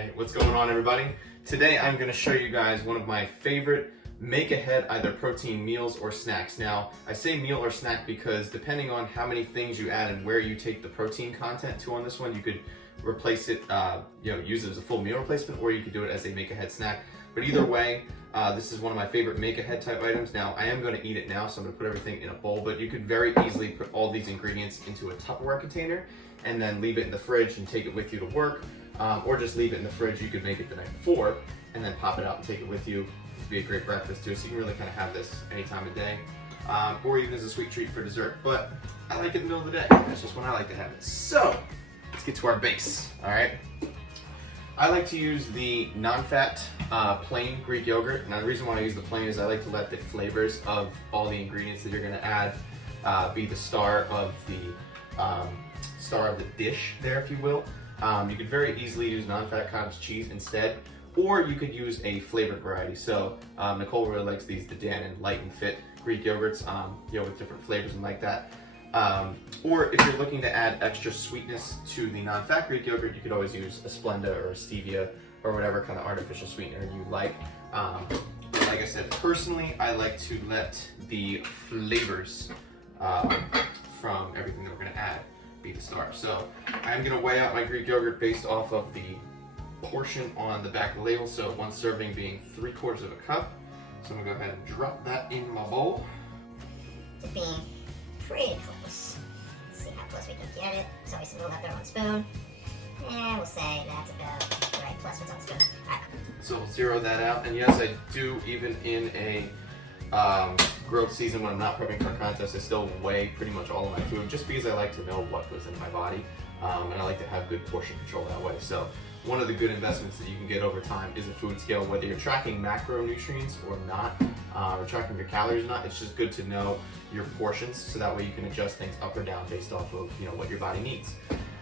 Hey, what's going on everybody? Today I'm going to show you guys one of my favorite make-ahead either protein meals or snacks. Now, I say meal or snack because depending on how many things you add and where you take the protein content to on this one, you could replace it, use it as a full meal replacement, or you could do it as a make-ahead snack. But either way, this is one of my favorite make-ahead type items. Now, I am going to eat it now, so I'm going to put everything in a bowl, but you could very easily put all these ingredients into a Tupperware container and then leave it in the fridge and take it with you to work. Or just leave it in the fridge. You could make it the night before and then pop it out and take it with you. It'd be a great breakfast too, so you can really kind of have this any time of day, or even as a sweet treat for dessert. But I like it in the middle of the day. That's just when I like to have it. So let's get to our base. All right. I like to use the non-fat plain Greek yogurt. Now the reason why I use the plain is I like to let the flavors of all the ingredients that you're going to add be the star of the dish there, if you will. You could very easily use non-fat cottage cheese instead, or you could use a flavored variety. So Nicole really likes these, the Dannon Light and Fit Greek yogurts, with different flavors and like that. Or if you're looking to add extra sweetness to the non-fat Greek yogurt, you could always use a Splenda or a stevia or whatever kind of artificial sweetener you like. Like I said, personally, I like to let the flavors from everything that we're going to add be the star. So I'm going to weigh out my Greek yogurt based off of the portion on the back of the label. So one serving being 3/4 of a cup. So I'm going to go ahead and drop that in my bowl. Just being pretty close. Let's see how close we can get it. So we still have our own spoon. And we'll say that's about right, plus what's on the spoon. All right. So we'll zero that out. And yes, I do, even in a growth season when I'm not prepping for a contest, I still weigh pretty much all of my food just because I like to know what goes in my body, and I like to have good portion control that way. So one of the good investments that you can get over time is a food scale, whether you're tracking macronutrients or not, or tracking your calories or not. It's just good to know your portions so that way you can adjust things up or down based off of what your body needs.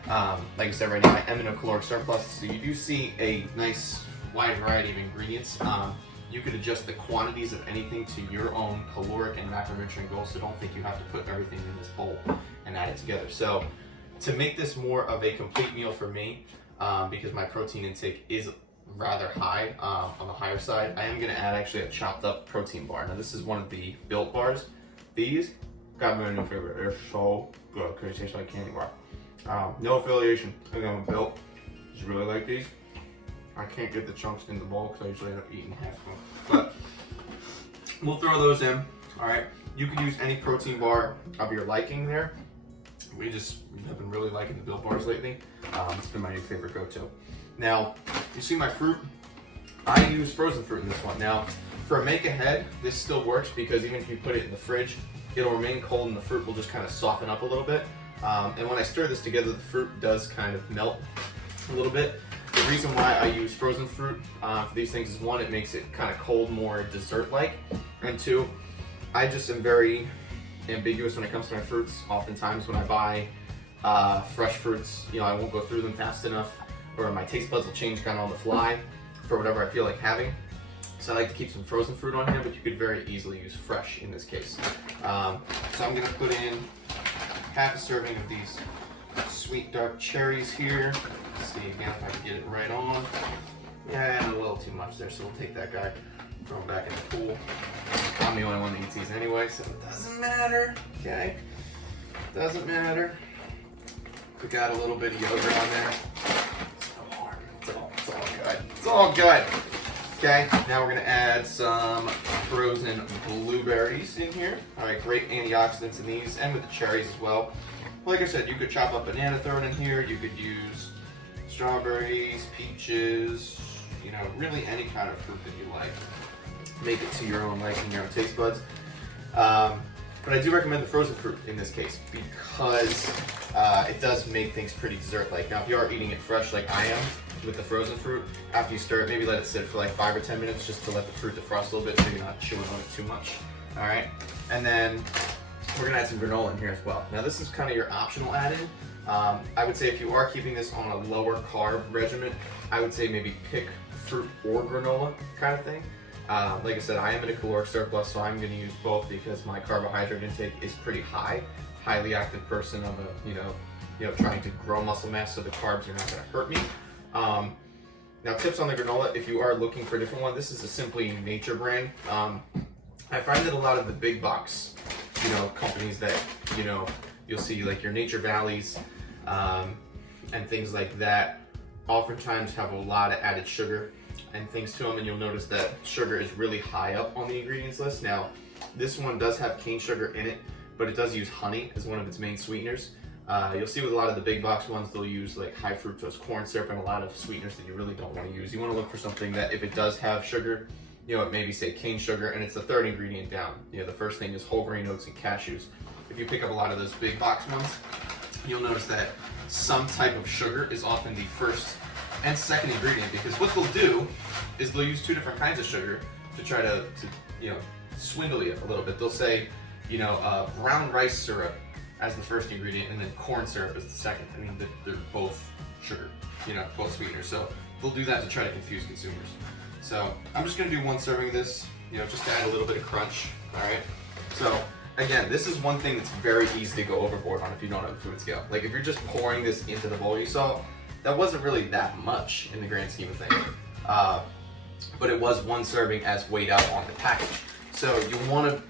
Like I said, right now I am in a caloric surplus, so you do see a nice wide variety of ingredients. You could adjust the quantities of anything to your own caloric and macronutrient goals, so don't think you have to put everything in this bowl and add it together. So to make this more of a complete meal for me, because my protein intake is rather high, on the higher side, I am going to add actually a chopped up protein bar. Now this is one of the Built bars. These got my new favorite. They're so good because they taste like candy bar. No affiliation. I am Built. Just really like these. I can't get the chunks in the bowl because I usually end up eating half of them. But we'll throw those in. All right. You can use any protein bar of your liking there. We have been really liking the Built bars lately. It's been my new favorite go-to. Now, you see my fruit? I use frozen fruit in this one. Now, for a make-ahead, this still works because even if you put it in the fridge, it'll remain cold and the fruit will just kind of soften up a little bit. And when I stir this together, the fruit does kind of melt a little bit. The reason why I use frozen fruit for these things is, one, it makes it kind of cold, more dessert-like, and two, I just am very ambiguous when it comes to my fruits. Oftentimes when I buy fresh fruits, I won't go through them fast enough, or my taste buds will change kind of on the fly for whatever I feel like having. So I like to keep some frozen fruit on here, but you could very easily use fresh in this case. So I'm going to put in half a serving of these sweet dark cherries here. Let's see again if I can get it right on. Yeah, and a little too much there, so we'll take that guy, throw him back in the pool. I'm the only one that eats these anyway, so it doesn't matter. Okay, doesn't matter. We got a little bit of yogurt on there. It's all good. It's all good. Okay, now we're gonna add some frozen blueberries in here. All right, great antioxidants in these, and with the cherries as well. Like I said, you could chop up banana, throw it in here. You could use strawberries, peaches, really any kind of fruit that you like. Make it to your own liking, your own taste buds. But I do recommend the frozen fruit in this case because it does make things pretty dessert-like. Now, if you are eating it fresh like I am with the frozen fruit, after you stir it, maybe let it sit for like 5 or 10 minutes just to let the fruit defrost a little bit so you're not chewing on it too much. All right, and then we're gonna add some granola in here as well. Now this is kind of your optional add-in. I would say if you are keeping this on a lower carb regimen, I would say maybe pick fruit or granola kind of thing. Like I said, I am in a caloric surplus, so I'm going to use both because my carbohydrate intake is pretty high. Highly active person. I'm trying to grow muscle mass, so the carbs are not going to hurt me. Now, tips on the granola, if you are looking for a different one, this is a Simply Nature brand. I find that a lot of the big box, companies that, you'll see like your Nature Valleys and things like that, oftentimes have a lot of added sugar and things to them, and you'll notice that sugar is really high up on the ingredients list. Now, this one does have cane sugar in it, but it does use honey as one of its main sweeteners. You'll see with a lot of the big box ones, they'll use like high fructose corn syrup and a lot of sweeteners that you really don't want to use. You want to look for something that if it does have sugar, it maybe say cane sugar, and it's the third ingredient down. The first thing is whole grain oats and cashews. If you pick up a lot of those big box ones, you'll notice that some type of sugar is often the first and second ingredient, because what they'll do is they'll use two different kinds of sugar to try to swindle you a little bit. They'll say, brown rice syrup as the first ingredient, and then corn syrup as the second. I mean, they're both sugar, both sweeteners. So they'll do that to try to confuse consumers. So I'm just gonna do one serving of this, just to add a little bit of crunch, all right? So again, this is one thing that's very easy to go overboard on if you don't have a food scale. Like if you're just pouring this into the bowl you saw, that wasn't really that much in the grand scheme of things. But it was one serving as weighed out on the package. So you wanna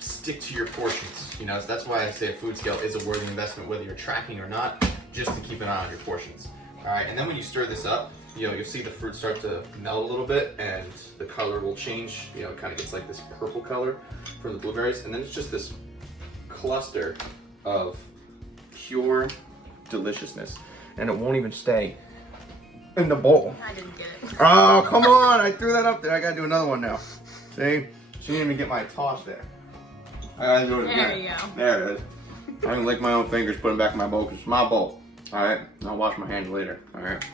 stick to your portions, so that's why I say a food scale is a worthy investment, whether you're tracking or not, just to keep an eye on your portions. All right, and then when you stir this up, you'll see the fruit start to melt a little bit, and the color will change. It kind of gets like this purple color from the blueberries, and then it's just this cluster of pure deliciousness, and it won't even stay in the bowl. I didn't get it. Oh, come on, I threw that up there. I gotta do another one now. See? She didn't even get my toss there. I gotta do it again. There you go. There it is. I can lick my own fingers, put them back in my bowl, because it's my bowl. Alright? I'll wash my hands later. Alright?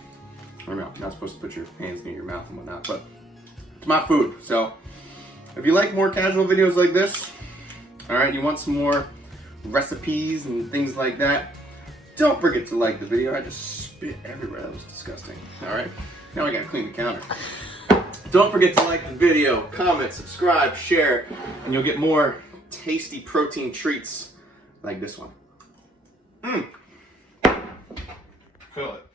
I know, you're not supposed to put your hands near your mouth and whatnot, but it's my food. So, if you like more casual videos like this, alright, you want some more recipes and things like that, don't forget to like the video. I just spit everywhere. That was disgusting. Alright? Now I gotta clean the counter. Don't forget to like the video, comment, subscribe, share, and you'll get more tasty protein treats like this one. Feel it.